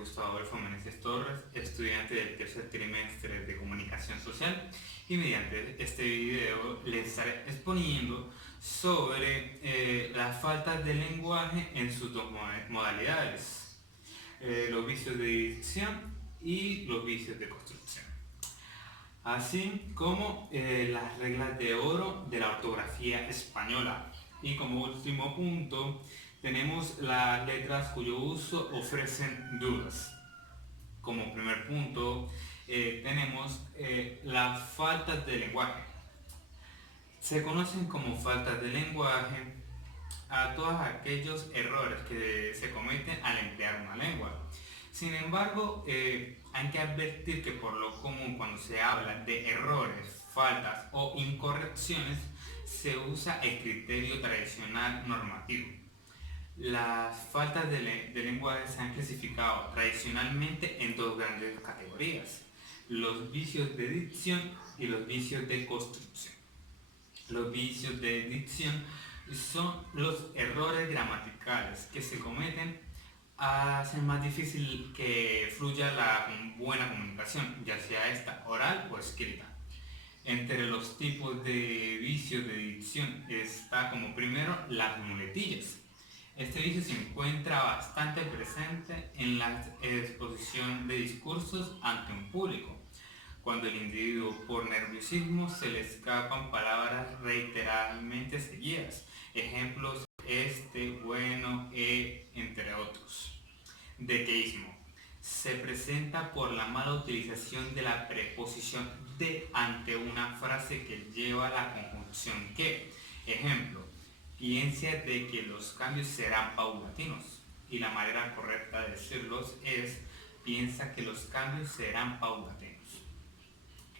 Gustavo Adolfo Meneses Torres, estudiante del tercer trimestre de Comunicación Social, y mediante este video les estaré exponiendo sobre las faltas de lenguaje en sus dos modalidades, los vicios de dicción y los vicios de construcción, así como las reglas de oro de la ortografía española. Y como último punto, tenemos las letras cuyo uso ofrecen dudas. Como primer punto, tenemos las faltas de lenguaje. Se conocen como faltas de lenguaje a todos aquellos errores que se cometen al emplear una lengua. Sin embargo, hay que advertir que por lo común cuando se habla de errores, faltas o incorrecciones, se usa el criterio tradicional normativo. Las faltas de lenguaje se han clasificado tradicionalmente en dos grandes categorías: los vicios de dicción y los vicios de construcción. Los vicios de dicción son los errores gramaticales que se cometen, hacen más difícil que fluya la buena comunicación, ya sea esta oral o escrita. Entre los tipos de vicios de dicción está como primero las muletillas. Este vicio se encuentra bastante presente en la exposición de discursos ante un público, cuando el individuo por nerviosismo se le escapan palabras reiteradamente seguidas. Ejemplos: bueno, entre otros. Dequeísmo. Se presenta por la mala utilización de la preposición de ante una frase que lleva la conjunción que. Ejemplo: piensa de que los cambios serán paulatinos. Y la manera correcta de decirlos es: piensa que los cambios serán paulatinos.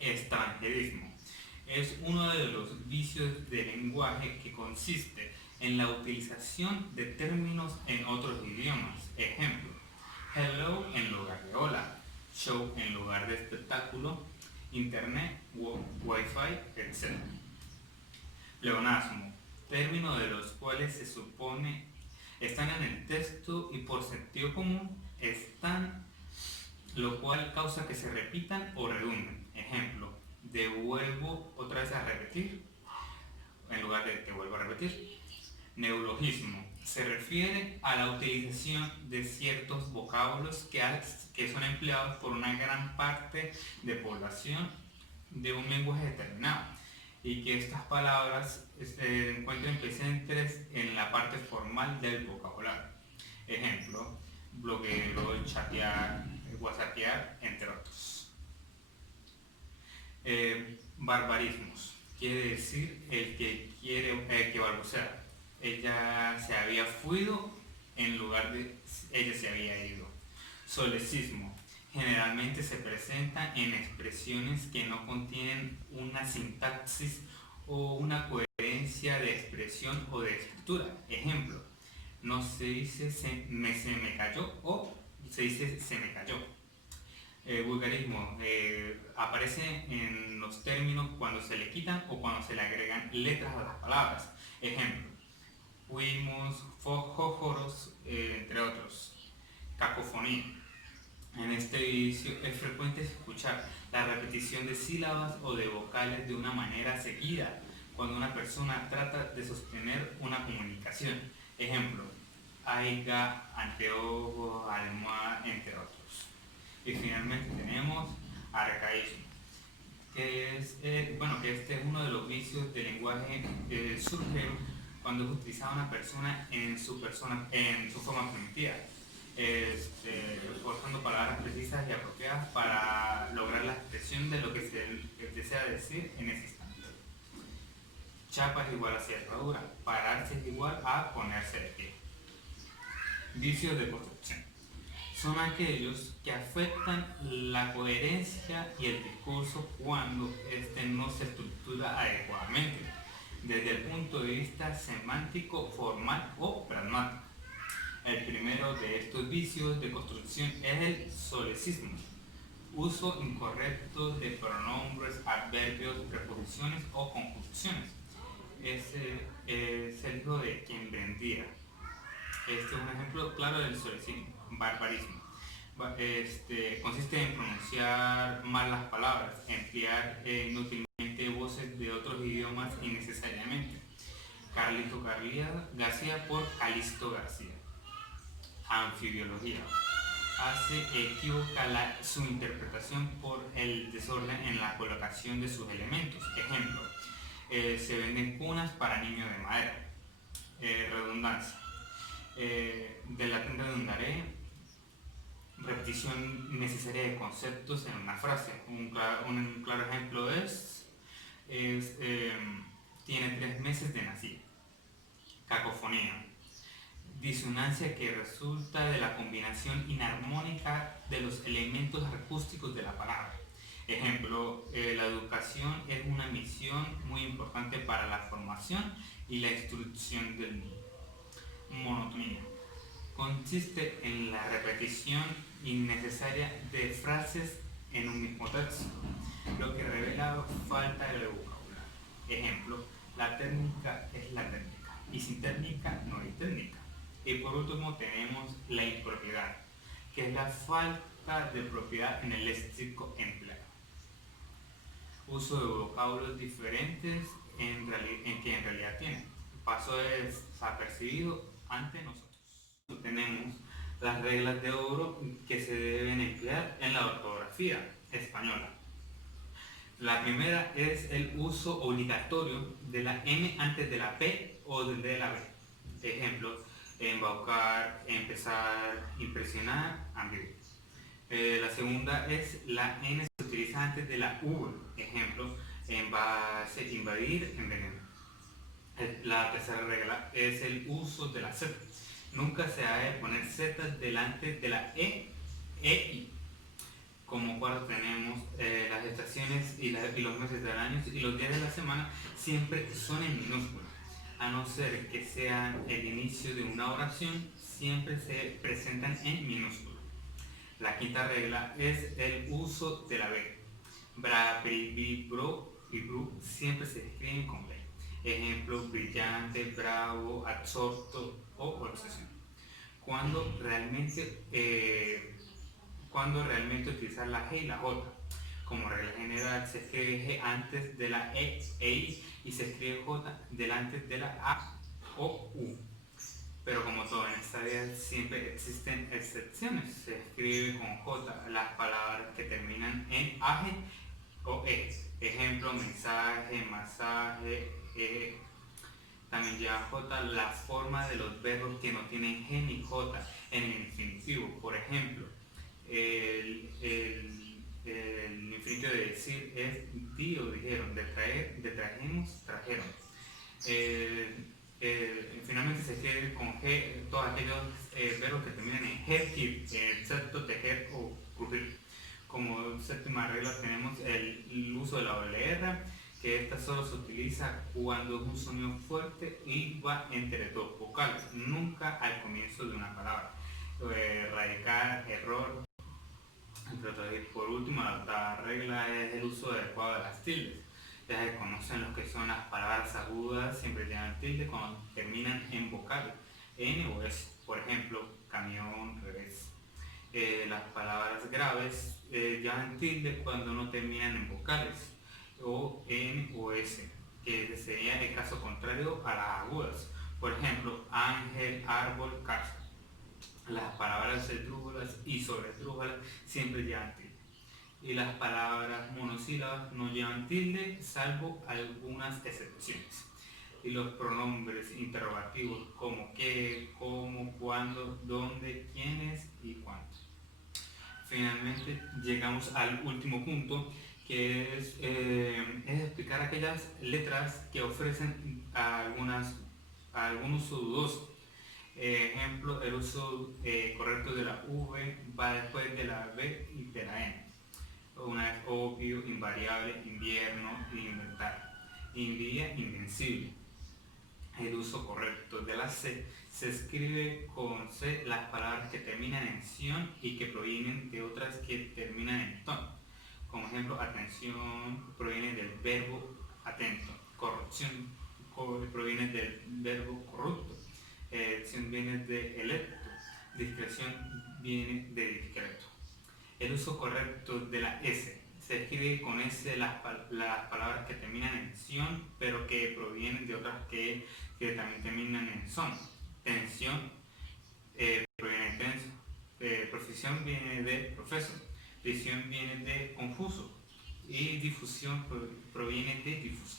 Extranjerismo. Es uno de los vicios de lenguaje que consiste en la utilización de términos en otros idiomas. Ejemplo: hello en lugar de hola, show en lugar de espectáculo, internet, wifi, etc. Pleonasmo. Términos de los cuales se supone están en el texto y por sentido común están, lo cual causa que se repitan o redunden. Ejemplo: devuelvo otra vez a repetir, en lugar de te vuelvo a repetir. Neologismo. Se refiere a la utilización de ciertos vocablos que son empleados por una gran parte de población de un lenguaje determinado, y que estas palabras se encuentren presentes en la parte formal del vocabulario. Ejemplo: bloguero, chatear, whatsappear, entre otros. Barbarismos. Quiere decir el que balbucea. Ella se había fuido en lugar de ella se había ido. Solecismo. Generalmente se presenta en expresiones que no contienen una sintaxis o una coherencia de expresión o de escritura. Ejemplo: no se dice se me cayó, o se dice se me cayó. Vulgarismo. Aparece en los términos cuando se le quitan o cuando se le agregan letras a las palabras. Ejemplo: fuimos, jójoros, entre otros. Cacofonía. En este vicio es frecuente escuchar la repetición de sílabas o de vocales de una manera seguida cuando una persona trata de sostener una comunicación. Ejemplo: aiga, anteojo, almohada, entre otros. Y finalmente tenemos arcaísmo, que este es uno de los vicios de lenguaje que surge cuando es utilizada una persona en su forma primitiva, usando palabras precisas y apropiadas para lograr la expresión de lo que se desea decir en ese instante. Chapa es igual a cerradura, pararse es igual a ponerse de pie. Vicios de construcción. Son aquellos que afectan la coherencia y el discurso cuando este no se estructura adecuadamente, desde el punto de vista semántico, formal o pragmático. El primero de estos vicios de construcción es el solecismo. Uso incorrecto de pronombres, adverbios, preposiciones o conjunciones. Es el hijo de quien vendía. Este es un ejemplo claro del solecismo. Barbarismo. consiste en pronunciar mal las palabras, emplear inútilmente voces de otros idiomas innecesariamente. Carlito García por Calixto García. Anfibiología. Hace equívoca su interpretación por el desorden en la colocación de sus elementos. Ejemplo, se venden cunas para niños de madera. Redundancia. Del latín redundaré, repetición necesaria de conceptos en una frase. Un claro ejemplo es tiene 3 meses de nacida. Cacofonía. Disonancia que resulta de la combinación inarmónica de los elementos acústicos de la palabra. Ejemplo, la educación es una misión muy importante para la formación y la instrucción del niño. Monotonía. Consiste en la repetición innecesaria de frases en un mismo texto, lo que revela falta de vocabulario. Ejemplo, la técnica es la técnica y sin técnica no hay técnica. Y por último tenemos la impropiedad, que es la falta de propiedad en el léxico empleado. Uso de vocablos diferentes que en realidad tienen. Pasó desapercibido ante nosotros. Tenemos las reglas de oro que se deben emplear en la ortografía española. La primera es el uso obligatorio de la M antes de la P o de la B. Ejemplo, embaucar, empezar, impresionar, ambiguo. La segunda es la N se utiliza antes de la V. Ejemplo, envase, invadir, envenenar. La tercera regla es el uso de la Z. Nunca se ha de poner Z delante de la E, I. Como cuarto tenemos las estaciones y los meses del año y los días de la semana siempre son en minúscula. A no ser que sean el inicio de una oración, siempre se presentan en minúscula. La quinta regla es el uso de la B. Bra, bri, bi, bro y bru siempre se escriben con B. Ejemplo, brillante, bravo, absorto o obsesión. Cuando realmente utilizar la G y la J. Como regla general se escribe G antes de la E e I y se escribe J delante de la A o U. Pero como todo en esta vida siempre existen excepciones. Se escribe con J las palabras que terminan en AG o E. Ejemplo, mensaje, masaje, también lleva J la forma de los verbos que no tienen G ni J en el infinitivo. Por ejemplo, el infinitivo de decir es di o dijeron, de traer, de trajimos, trajeron. Finalmente se escribe con G todos aquellos verbos que terminan en hergir, excepto tejer o crujir. Como séptima regla tenemos el uso de la WR, que esta solo se utiliza cuando es un sonido fuerte y va entre dos vocales, nunca al comienzo de una palabra. Radical, error, entre otros. Y por último, la octava regla es el uso adecuado de las tildes. Ya se conocen lo que son las palabras agudas, siempre llevan tilde cuando terminan en vocal, N o S. Por ejemplo, camión, revés. Las palabras graves llevan tilde cuando no terminan en vocales, o N o S, que sería el caso contrario a las agudas. Por ejemplo, ángel, árbol, casa. Las palabras esdrújulas y sobresdrújulas siempre llevan tilde. Y las palabras monosílabas no llevan tilde, salvo algunas excepciones. Y los pronombres interrogativos como qué, cómo, cuándo, dónde, quiénes y cuánto. Finalmente llegamos al último punto, que es explicar aquellas letras que ofrecen algún uso dudoso. Ejemplo, el uso correcto de la V va después de la B y de la N. Una es obvio, invariable, invierno, inventar. Invía, invencible. El uso correcto de la C se escribe con C las palabras que terminan en ción y que provienen de otras que terminan en ton. Como ejemplo, atención proviene del verbo atento, corrupción proviene del verbo corrupto, elección viene de electo, Discreción viene de discreto. El uso correcto de la S. Se escribe con S las palabras que terminan en ción, pero que provienen de otras que también terminan en son. Tensión proviene de tenso. Profesión viene de profeso. Prisión viene de confuso. Y difusión proviene de difuso.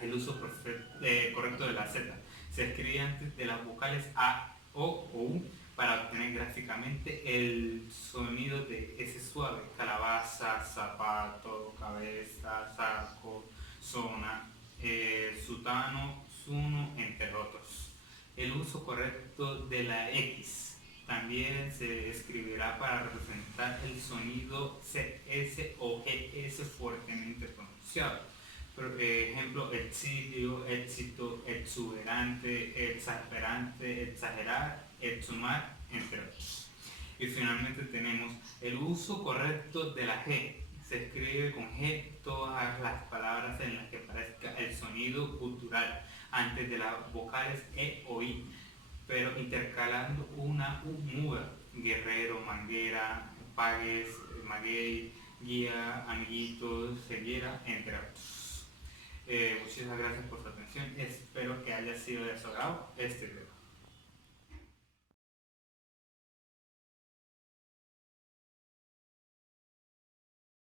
El uso correcto de la Z. Se escribe antes de las vocales A, O U para obtener gráficamente el sonido de S suave. Calabaza, zapato, cabeza, saco, zona, sutano, suno, entre otros. El uso correcto de la X. También se escribirá para representar el sonido CS o GS fuertemente pronunciado. Por ejemplo, exilio, éxito, exuberante, exasperante, exagerar, exhumar, entre otros. Y finalmente tenemos el uso correcto de la G. Se escribe con G todas las palabras en las que aparezca el sonido cultural antes de las vocales E o I, pero intercalando una U muda. Guerrero, manguera, pagues, maguey, guía, amiguitos, ceguera, entre otros. Muchísimas gracias por su atención. Espero que haya sido de su agrado este video.